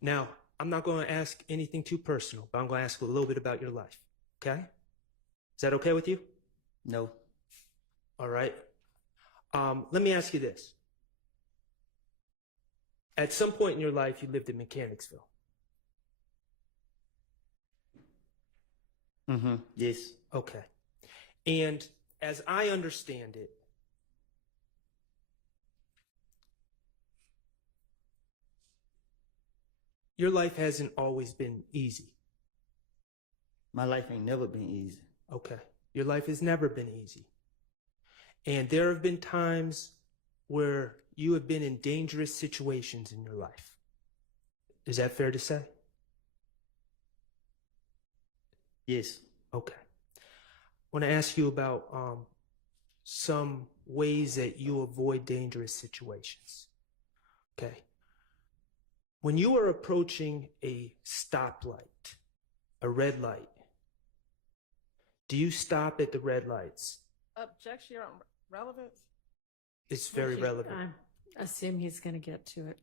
Now, I'm not going to ask anything too personal, but I'm going to ask a little bit about your life, okay? Is that okay with you? No. All right. Let me ask you this. At some point in your life, you lived in Mechanicsville. Mm-hmm. Yes. Okay. And as I understand it, your life hasn't always been easy. My life ain't never been easy. Okay. Your life has never been easy. And there have been times where you have been in dangerous situations in your life. Is that fair to say? Yes. Okay. I want to ask you about some ways that you avoid dangerous situations. Okay. When you are approaching a stoplight, a red light, do you stop at the red lights? Objection on relevance? It's very relevant. I assume he's going to get to it.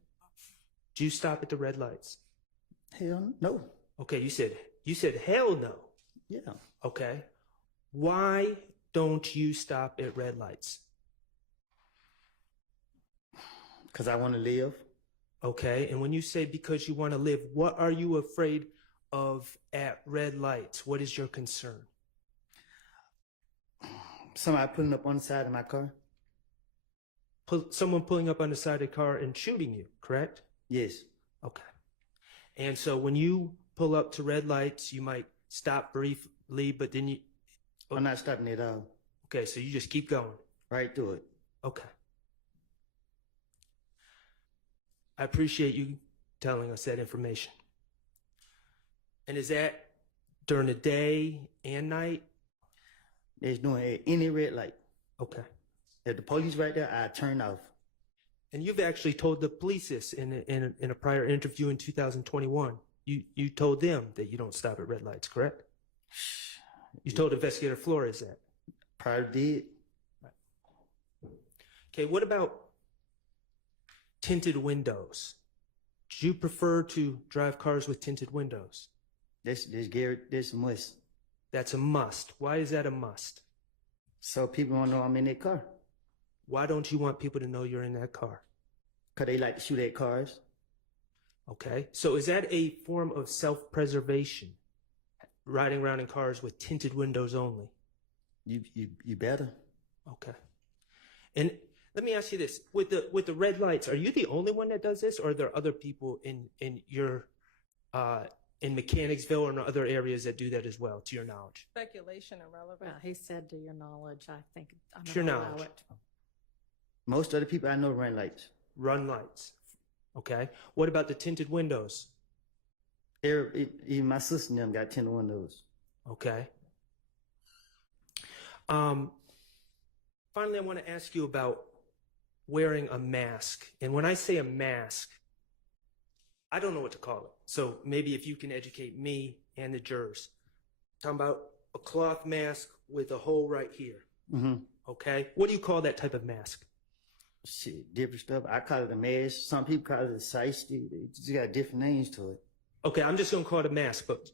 Do you stop at the red lights? Hell no. Okay, you said hell no. Yeah. Okay. Why don't you stop at red lights? Because I want to live. Okay, and when you say because you want to live, what are you afraid of at red lights? What is your concern? Somebody pulling up on the side of my car. Someone pulling up on the side of the car and shooting you, correct? Yes. Okay. And so when you pull up to red lights, you might stop briefly, but then you... I'm not stopping at all. Okay, so you just keep going. Right through it. Okay. I appreciate you telling us that information. And is that during the day and night? It's doing at any red light. Okay. If the police right there, I turn off. And you've actually told the police this in a prior interview in 2021. You told them that you don't stop at red lights, correct? You told Investigator Flores that. Prior did. Right. Okay, what about tinted windows? Do you prefer to drive cars with tinted windows? This Garrett, this must. That's a must. Why is that a must? So people won't know I'm in that car. Why don't you want people to know you're in that car? Because they like to shoot at cars. Okay, so is that a form of self-preservation? Riding around in cars with tinted windows only? You better. Okay. And let me ask you this: with the red lights, are you the only one that does this, or are there other people in your in Mechanicsville or in other areas that do that as well, to your knowledge? Speculation and relevance. Well, he said to your knowledge. I think I'm To your going to allow knowledge. it. Most of the people I know run lights. Run lights. Okay. What about the tinted windows? Even my sister and them got tinted windows. Okay. Finally, I want to ask you about wearing a mask. And when I say a mask, I don't know what to call it. So maybe if you can educate me and the jurors. I'm talking about a cloth mask with a hole right here. Mm-hmm. Okay. What do you call that type of mask? Shit, different stuff. I call it a mask. Some people call it a shiesty. They just got different names to it. Okay, I'm just going to call it a mask, but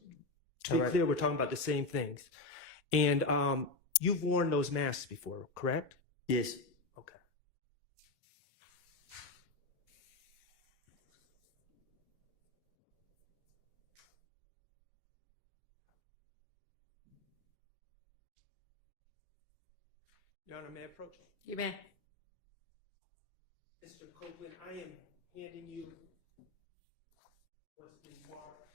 to be clear, we're talking about the same things. And you've worn those masks before, correct? Yes. Okay. Your Honor, may I approach? You may. Mr. Copeland, I am handing you what's been marked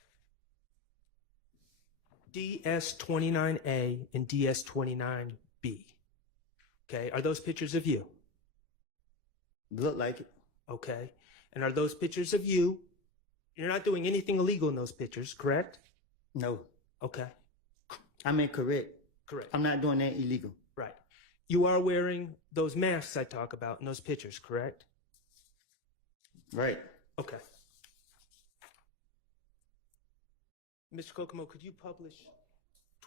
DS29A and DS29B. Okay, are those pictures of you? Look like it. Okay, and are those pictures of you? You're not doing anything illegal in those pictures, correct? No. Okay, I mean, correct. correct. I'm not doing that illegal. Right. You are wearing those masks I talk about in those pictures, correct? Right. Okay. Mr. Kokomo, could you publish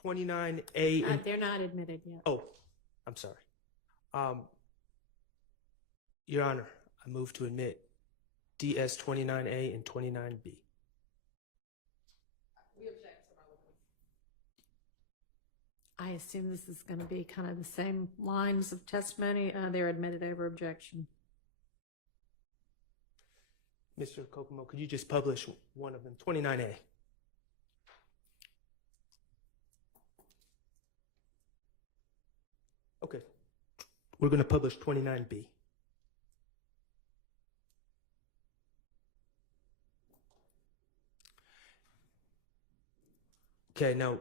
29A and... They're not admitted yet. Oh, I'm sorry. Your Honor, I move to admit DS29A and 29B. I assume this is going to be kind of the same lines of testimony. They're admitted over objection. Mr. Kokomo, could you just publish one of them? 29A. Okay. We're going to publish 29B. Okay, now,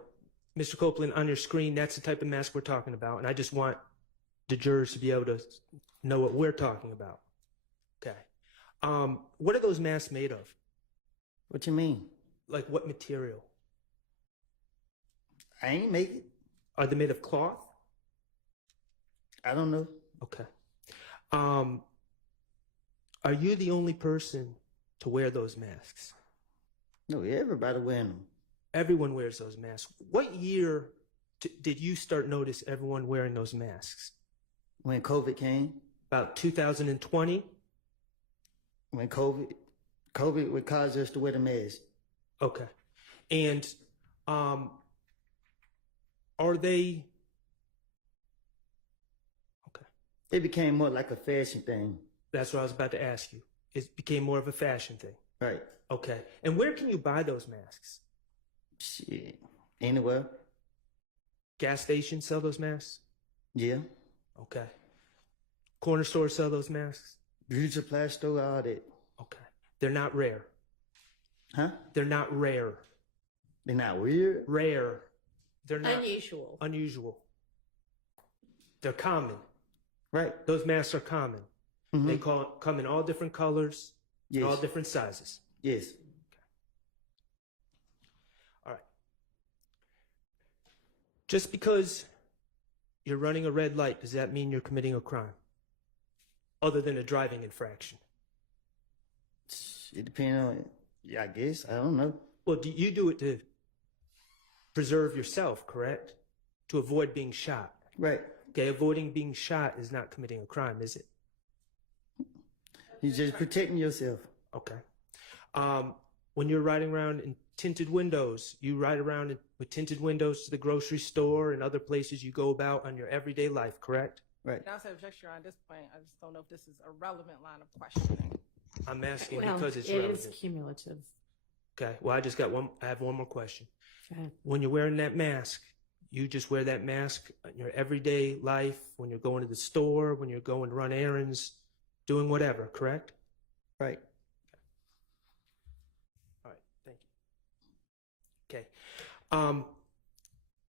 Mr. Copeland, on your screen, that's the type of mask we're talking about, and I just want the jurors to be able to know what we're talking about. Okay. What are those masks made of? What you mean? Like what material? I ain't make it. Are they made of cloth? I don't know. Okay. Are you the only person to wear those masks? No, everybody wearing them. Everyone wears those masks. What year did you start notice everyone wearing those masks? When COVID came, About 2020? when COVID would cause us to wear the mask. Okay. And are they... Okay. It became more like a fashion thing. That's what I was about to ask you. It became more of a fashion thing. Right. Okay. And where can you buy those masks? Shit. Anywhere. Gas stations sell those masks? Yeah. Okay. Corner stores sell those masks? Beauty supply store, all that. Okay. They're not rare. Huh? They're not rare. They're not weird? Rare. They're not Unusual. unusual. They're common. Right. Those masks are common. Mhm. They come in all different colors, Yes. all different sizes. Yes. All right. Just because you're running a red light, does that mean you're committing a crime? Other than a driving infraction? It depends on, yeah, I guess. I don't know. Well, you do it to preserve yourself, correct? To avoid being shot. Right. Okay, avoiding being shot is not committing a crime, is it? You're just protecting yourself. Okay. When you're riding around in tinted windows, you ride around with tinted windows to the grocery store and other places you go about on your everyday life, correct? Right. Now, I said objection on this point. I just don't know if this is a relevant line of questioning. I'm asking Well, because it's it relevant. is cumulative. Okay, well, I have one more question. Okay. When you're wearing that mask, you just wear that mask in your everyday life, when you're going to the store, when you're going to run errands, doing whatever, correct? Right. All right, thank you. Okay.